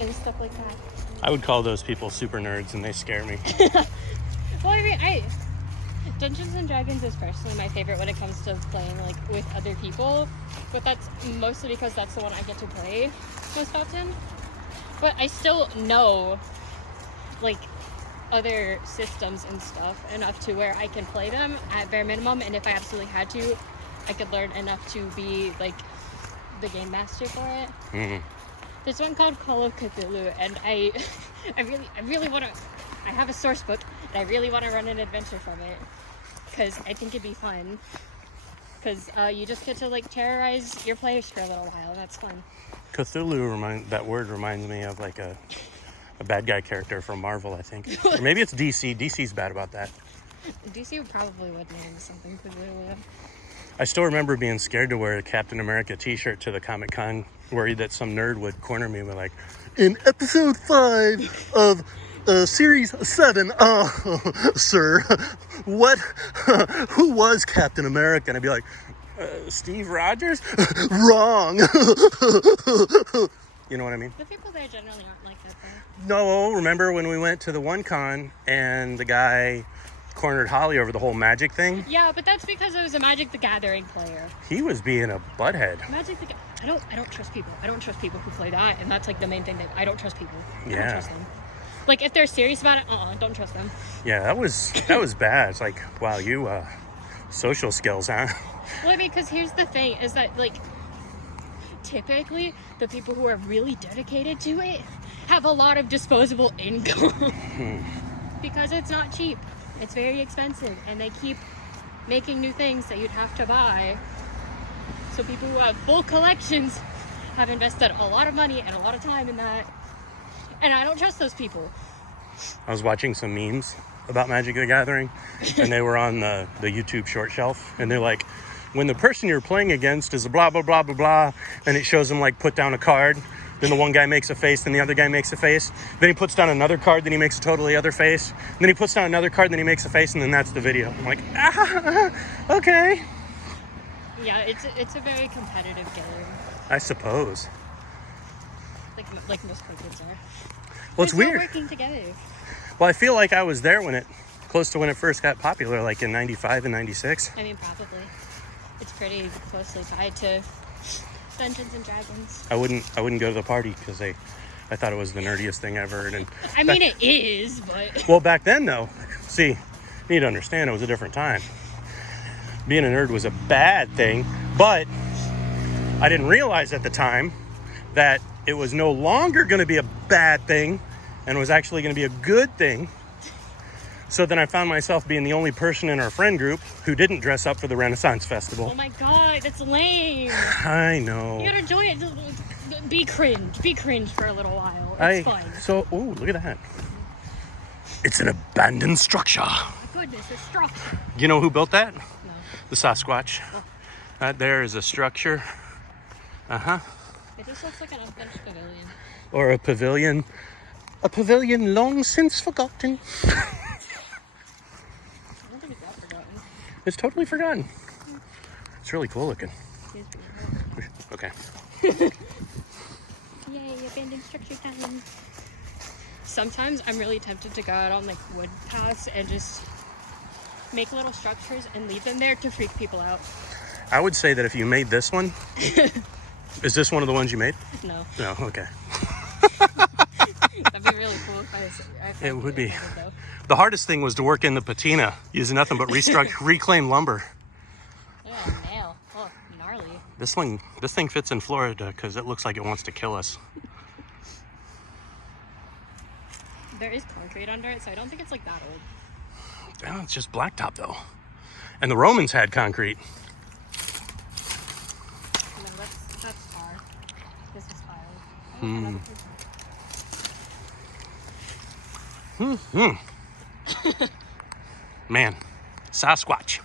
and stuff like that. I would call those people super nerds, and they scare me. Well, I mean, Dungeons and Dragons is personally my favorite when it comes to playing like with other people, but that's mostly because that's the one I get to play most often. But I still know like other systems and stuff enough to where I can play them at bare minimum, and if I absolutely had to, I could learn enough to be like the game master for it. Mm-hmm. There's one called Call of Cathulu, and I really want to. I have a source book, and I really want to run an adventure from it because I think it'd be fun. Because you just get to like terrorize your players for a little while. That's fun. Cthulhu that word reminds me of like a bad guy character from Marvel, I think. Or maybe it's DC. DC's bad about that. DC probably would name something Cthulhu. I still remember being scared to wear a Captain America t-shirt to the Comic-Con, worried that some nerd would corner me with like, in episode 5 of series 7, sir, who was Captain America? And I'd be like, Steve Rogers? Wrong. You know what I mean? The people there generally aren't like that though. No, remember when we went to the one con and the guy cornered Holly over the whole magic thing? Yeah, but that's because it was a Magic the Gathering player. He was being a butthead. Magic the I don't trust people. I don't trust people who play that, and that's like the main thing that I don't trust people. I don't trust them. Like if they're serious about it, don't trust them. Yeah, that was bad. It's like, wow, you social skills, huh? Well, I mean, because here's the thing: is that like typically the people who are really dedicated to it have a lot of disposable income because it's not cheap. It's very expensive, and they keep making new things that you'd have to buy. So people who have full collections have invested a lot of money and a lot of time in that. And I don't trust those people. I was watching some memes about Magic the Gathering, and they were on the YouTube short shelf, and they're like, when the person you're playing against is a blah, blah, blah, blah, blah, and it shows them like put down a card, then the one guy makes a face, then the other guy makes a face, then he puts down another card, then he makes a totally other face, then he puts down another card, then he makes a face, and then that's the video. I'm like, okay. Yeah, it's a very competitive game. I suppose. Like most kids are. Well, it's weird. Working together. Well, I feel like I was there close to when it first got popular, like in 95 and 96. I mean, probably. It's pretty closely tied to Dungeons and Dragons. I wouldn't go to the party because I thought it was the nerdiest thing ever. And I mean, it is, but... Well, back then, though, see, you need to understand it was a different time. Being a nerd was a bad thing, but I didn't realize at the time that it was no longer going to be a bad thing and was actually going to be a good thing. So then I found myself being the only person in our friend group who didn't dress up for the Renaissance Festival. Oh my god, that's lame. I know. You gotta enjoy it. Just be cringe. Be cringe for a little while. It's fun. So, ooh, look at that. It's an abandoned structure. Oh my goodness, a structure. You know who built that? No. The Sasquatch. Oh. That there is a structure. Uh-huh. It just looks like an unfinished pavilion. Or a pavilion. A pavilion long since forgotten. I don't think it's that forgotten. It's totally forgotten. It's really cool looking. Okay. Yay, abandoned structure time. Sometimes I'm really tempted to go out on like wood paths and just make little structures and leave them there to freak people out. I would say that if you made this one, is this one of the ones you made? No. No, okay. That'd be really cool if I It would be. The hardest thing was to work in the patina using nothing but reclaimed lumber. Yeah, nail. Oh, gnarly. This thing fits in Florida because it looks like it wants to kill us. There is concrete under it, so I don't think it's like that old. Oh, it's just blacktop though. And the Romans had concrete. No, that's tar. This is tile. Man, Sasquatch.